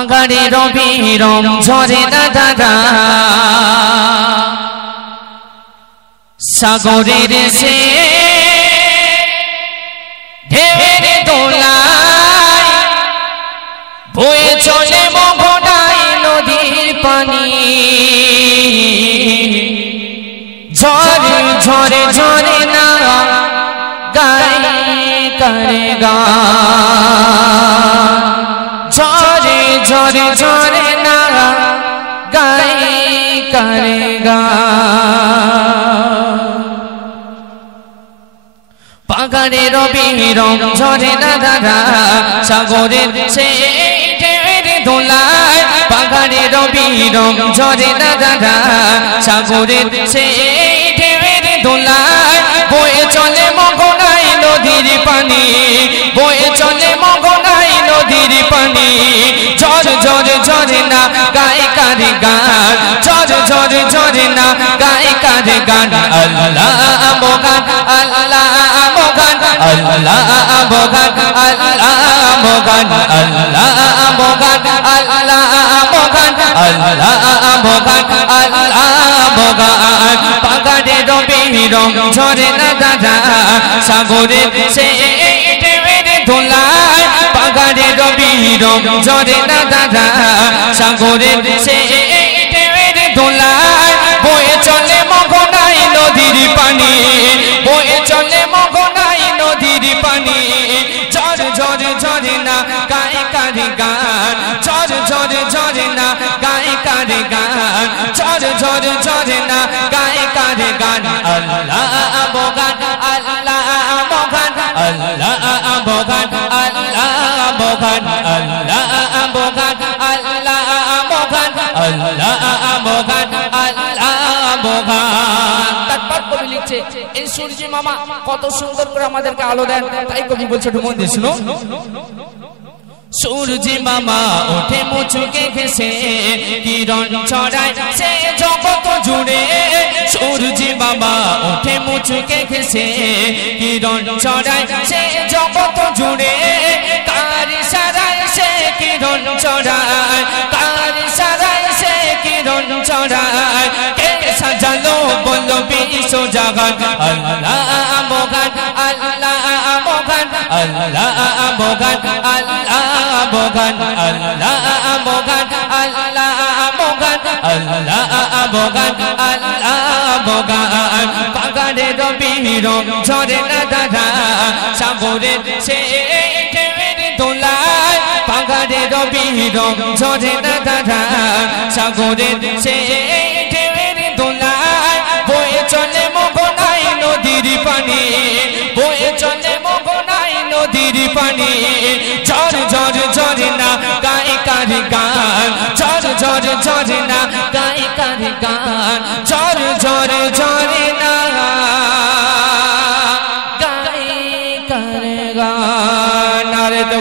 পাগাড়ে রবি রং ঝরে না দাদা সাগরের সে ঢেউয়ের দোলায় বয়ে চলে মোহনায় নদীর পানি ঝরে ঝরে ঝরে না গায়ে করে গান ঝরে ঝরে ঝরে না গায়ে করে গান পাগাড়ে রবি রং ঝরে না দাদা সাগরের সেই ঢেউয়ের দোলায় পাগাড়ে রবি রং ঝরে না দাদা সাগরের সেই ঢেউয়ের দোলায় বয়ে চলে মোহনায় নদীর পানি বয়ে চলে মোহনায় নদীর পানি ঝড় ঝড় ঝরে না গায়ে কারে গান ঝড় ঝড় ঝরে না গায়ে কারে গান আল্লাহ মোগান আল্লাহ মোগান আল্লাহ মোগান আল্লাহ মোগান আল্লাহ মোগান আল্লাহ মোগান আল্লাহ মোগান আল্লাহ মোগান পাগাড়ে রবি রং ঝরে না দাদা সাগরের সেই ঢেউয়ের দোলায় পাগাড়ে রবি রং ঝরে না দাদা সাগরের সেই ঢেউয়ের দোলায় বয়ে চলে মোহনায় নদীর পানি বয়ে চলে মোহনায় নদীর পানি ঝড় ঝড় ঝরে না গায়ে কারে গান ঝড় ঝড় ঝরে না গায়ে কারে গান ঝড় ঝড় ঝরে না গায়ে কারে গান আল্লাহ মোগান আল্লাহ মোগান আল্লাহ মোগান আল্লাহ মোগান আল্লাহ মোগান আল্লাহ মোগান আল্লাহ মোগান আল্লাহ মোগান তারপর কবি লিখছে এই সূর্য মামা কত সুন্দর করে আমাদেরকে আলো দেন তাই কবি বলছে একটু মন দিয়ে শুনো সূর্য মামা ওঠে মুচুকে ঘেসে কিরণ ছড়ায় সে জগৎ জুড়ে সূর্য মামা ওঠে মুচুকে ঘেসে কিরণ ছড়ায় সে জগৎ জুড়ে কার ইশারায় সে কিরণ ছড়ায় কার ইশারায় সে কিরণ ছড়ায় কে সাজালো বলো বিশ্ব জাগান আল্লাহ মোগান আল্লাহ মোগান আল্লাহ মোগান আল্লাহ মোগান আল্লাহ মোগান আল্লাহ মোগান আল্লাহ মোগান আল্লাহ মোগান পাগাড়ে রবি রং ঝরে না দাদা সাগরের সেই ঢেউয়ের দোলায় পাগাড়ে রবি রং ঝরে না দাদা সাগরের সেই ঢেউয়ের দোলায় বয়ে চলে মোহনায় নদীর পানি বয়ে চলে মোহনায় নদীর পানি ঝড় ঝড় ঝরে না গায়ে কারে গান ঝড় ঝড় ঝরে না গায়ে কারে গান ঝড় ঝড় ঝরে না গায়ে কারে গান আরে তো